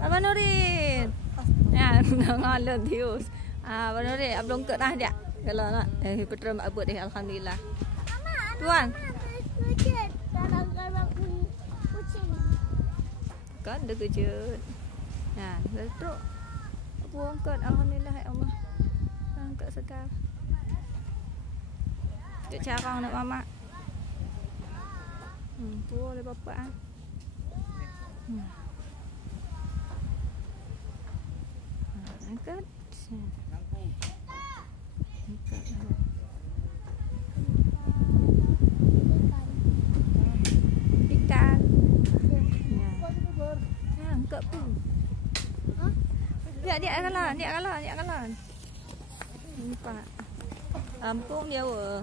Abang Nurin. Ya, ngalun tius. Abang Nurin, abang ke dah dia. Kalau nak, petrol mak abut deh, alhamdulillah. Tuan. Kan dah kejut. Nah, terus buang kat, alhamdulillah ya Allah. Angkat sekal. Cak carang nak mamak. Tua oleh bapa ah. Angkat. Angkat. Ikan. Ya, angkat pun. Dia kalah. Nampak. Kampung Jawa.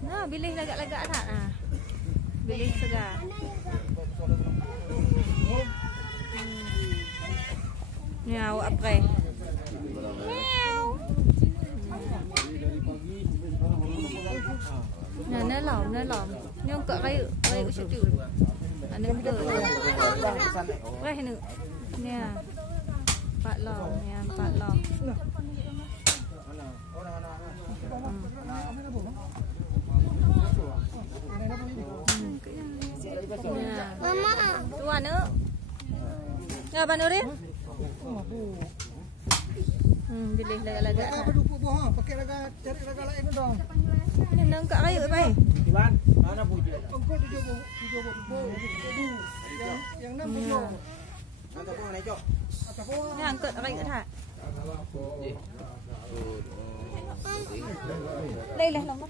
Nah, bilih lagak-lagak tak ah. Bilih segar. Ni awak apa? Nah, nelom. Ni angkat kayu situ. Ana ke. Weh ni. Ni ah. Pak long. Mama, tuan tu. Ya, Abang Nurin. Pilih lagak-lagak. Berdukuk buah, pakai cari lagak lain dong. Ni nangkap kayu pai. Tuan, mana pujuk? Engkau 70. Yang 60. Angkat pun naik jok. Atas bawah. Ni angkat kayu tak? Lailah lama.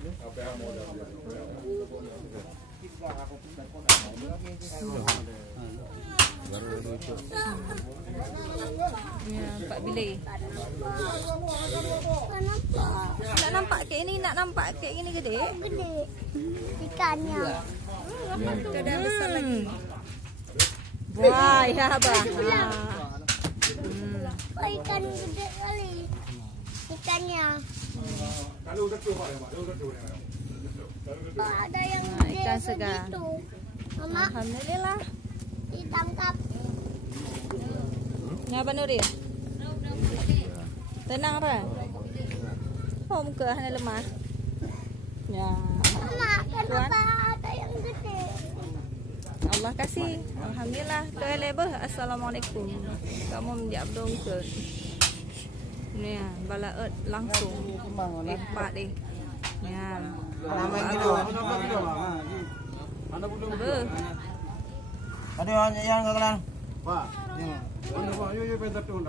Ya, Pak Billy. Nak nampak kayak ini, gede. Gede ikannya. Ada besar lagi. Wah, ya abah. Ikan gede kali. Ikannya. Ada yang gede Ikan segar. begitu. Mama, Alhamdulillah. ditangkap. Ni Abang Nurin. Tenang apa? Oh, muka hanya lemah. Ya. Mama, kenapa ada yang gede? Allah kasih. Alhamdulillah. Kelebah. Assalamualaikum. Kamu menjawab dong ke. Ni balaut langsung. Epat deh. Ya. Nama kita. Ada yang kekalan. Pak. Ya. Ano ba? Yo pentas tu.